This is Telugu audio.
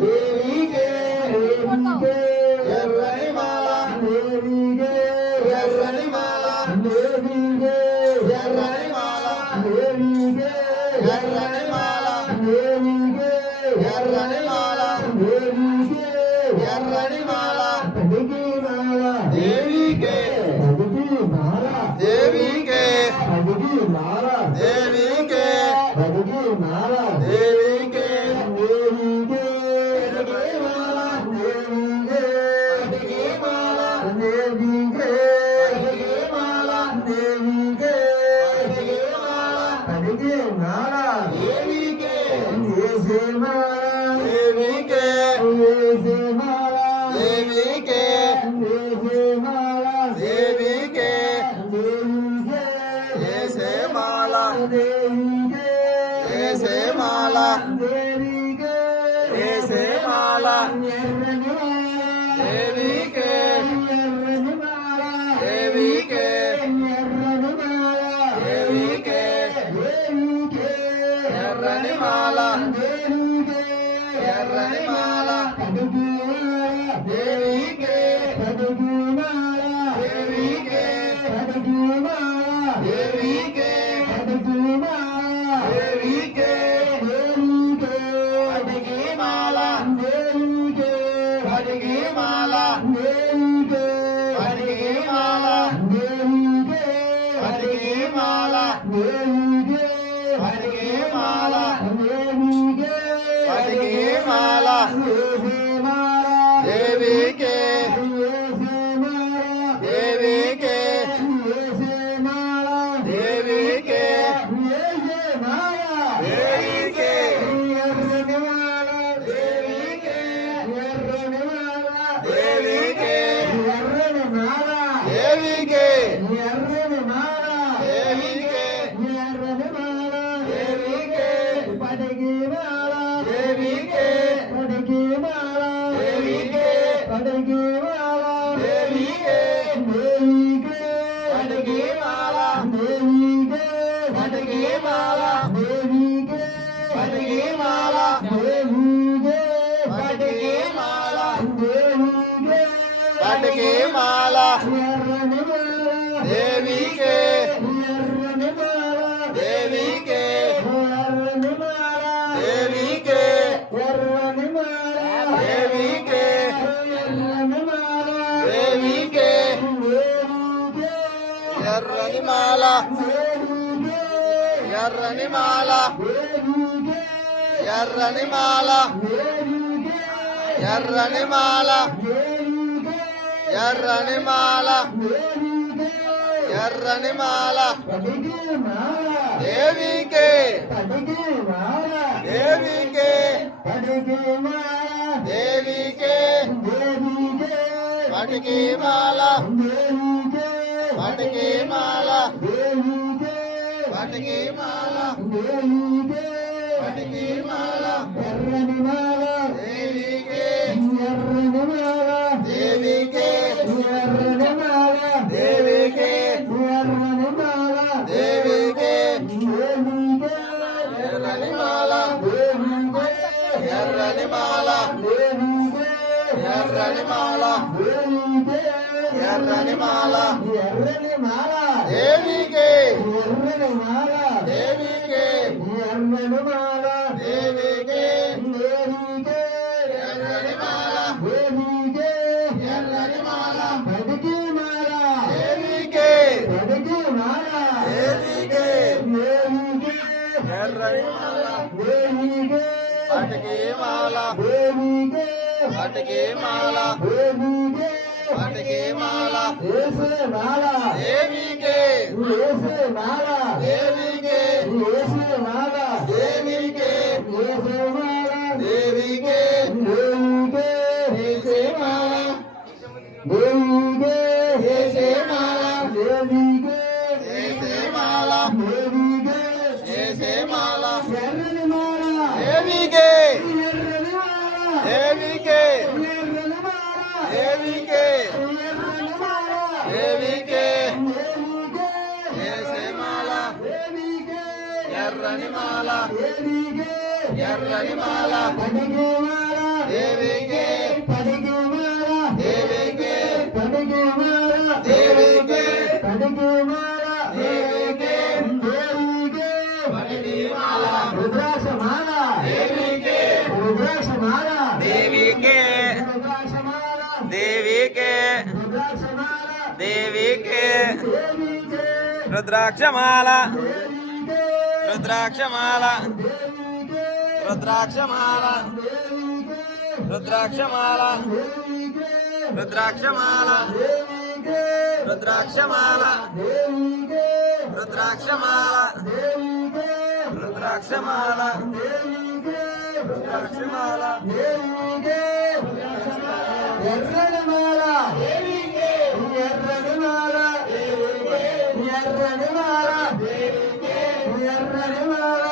దేవికే ఎర్రని మాల దేవికే ఎర్రని మాల దేవికే ఎర్రని మాల దేవికే ఎర్రని మాల దేవికే ఎర్రని మాల దేవికే ఎర్రని మాల దేవికే దేవికే దేవికే దేవికే ఎర్రని మాల దేవికే కడిగి మాల దేవికే కడిగి మాల దేవికే కడిగి మాల దేవికే దేవికే పడిమాల రుద్రాక్ష మాల దేవికే రుద్రాక్ష మాల దేవికే రుద్రాక్ష మాల దేవికే రుద్రాక్ష మాల దేవికే దేవికే రుద్రాక్షమాల దేవికే రుద్రాక్షమాల దేవికే రుద్రాక్షమాల దేవికే రుద్రాక్షమాల దేవికే రుద్రాక్షమాల దేవికే రుద్రాక్షమాల దేవికే రుద్రాక్షమాల దేవికే రుద్రాక్షమాల దేవికే రుద్రాక్షమాల దేవికే ఎర్రనిమాల ఎర్రనిమాల ఎర్రనిమాల ఎర్రనిమాల